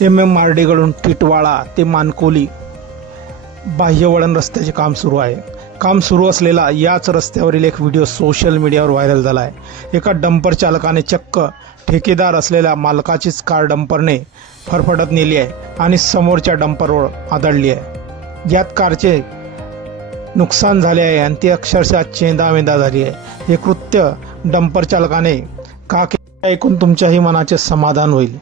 MMRDकडून टिटवाळा ते मानकोली बाह्यवळण रस्त्याचे काम सुरू आहे. काम सुरू असलेला याच रस्त्यावरील एक व्हिडिओ सोशल मीडियावर व्हायरल झाला आहे. एका डंपर चालकाने चक्क ठेकेदार असलेल्या मालकाचीच कार डंपरने फरफटत नेली आहे आणि समोरच्या डंपरवर आदळली आहे. यात कारचे नुकसान झाले आहे आणि ती अक्षरशः चेंदामेंदा झाली आहे. हे कृत्य डंपर चालकाने का केले ऐकून तुमच्याही मनाचे समाधान होईल.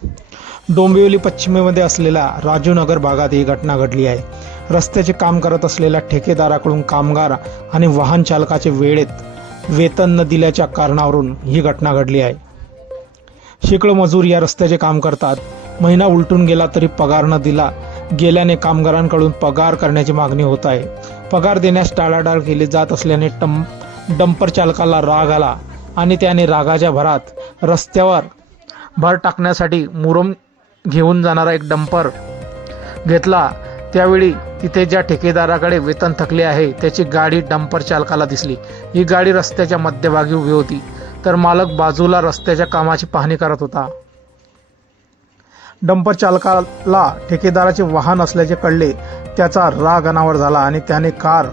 डोंबिवली पश्चिमेमध्ये असलेल्या राजूनगर भागात ही घटना घडली आहे. रस्त्याचे काम करत असलेल्या ठेकेदाराकडून कामगार आणि वाहन चालकाचे वेळेत वेतन न दिल्याच्या कारणावरून ही घटना घडली आहे. शेकडो मजूर या रस्त्याचे काम करतात. महिना उलटून गेला तरी पगार न दिला गेल्याने कामगारांकडून पगार करण्याची मागणी होत आहे. पगार देण्यास टाळाटाळ केली जात असल्याने डंपर चालकाला राग आला आणि त्याने रागाच्या भरात रस्त्यावर भर टाकण्यासाठी मुरुम घेऊन जाणारा एक डंपर घेतला. त्यावेळी तिथे ज्या ठेकेदाराकडे वेतन थकले आहे त्याची गाडी डंपर चालकाला दिसली. ही गाडी रस्त्याच्या मध्यभागी उभी होती तर मालक बाजूला रस्त्याच्या कामाची पाहणी करत होता. डंपर चालकाला ठेकेदाराचे वाहन असल्याचे कळले. त्याचा राग अनावर झाला आणि त्याने कार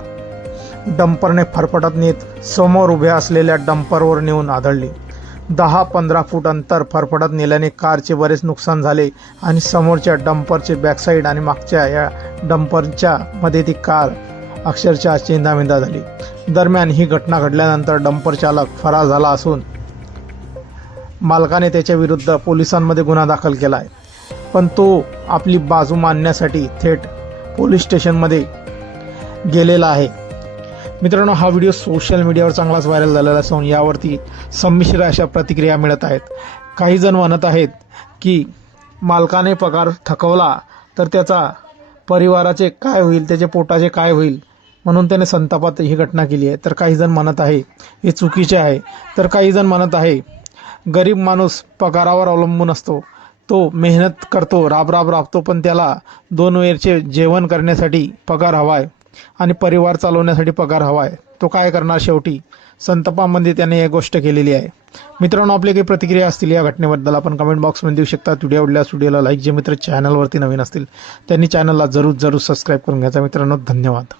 डंपरने फरफटत नेत समोर उभ्या असलेल्या डंपरवर नेऊन आदळली. 10-15 फूट अंतर फरफटत नेल्याने कारचे बरेच नुकसान झाले आणि समोरच्या डंपरचे बॅकसाईड आणि मागच्या या डंपरच्या मध्ये ती कार अक्षरशः चेंदामेंदा झाली. दरम्यान ही घटना घडल्यानंतर डंपर चालक फरार झाला असून मालकाने त्याच्या विरुद्ध पोलिसांमध्ये गुन्हा दाखल केला आहे. पण तो आपली बाजू मांडण्यासाठी थेट पोलीस स्टेशनमध्ये गेलेला आहे. मित्रांनो, हा व्हिडिओ सोशल मीडियावर चांगलाच व्हायरल झालेला असून यावरती संमिश्र अशा प्रतिक्रिया मिळत आहेत. काही जण म्हणत आहेत की मालकाने पगार थकवला तर त्याचा परिवाराचे काय होईल, त्याचे पोटाचे काय होईल म्हणून त्याने संतापात ही घटना केली आहे. तर काही जण म्हणत आहे हे चुकीचे आहे. तर काही जण म्हणत आहे गरीब माणूस पगारावर अवलंबून असतो, तो मेहनत करतो, राबतो, पण त्याला 2 वेळचे जेवण करण्यासाठी पगार हवा आहे आणि परिवार चालवण्यासाठी पगार हवा आहे. तो काय करणार, शेवटी संतापामध्ये त्याने ही गोष्ट केलेली आहे. मित्रांनो, आपली काही प्रतिक्रिया असतील या घटनेबद्दल आपण कमेंट बॉक्समध्ये देऊ शकता. व्हिडिओ आवडल्यास व्हिडिओला लाईक, जे मित्र चॅनलवरती नवीन असतील त्यांनी चॅनलला जरूर सबस्क्राईब करून घ्यायचा. मित्रांनो, धन्यवाद.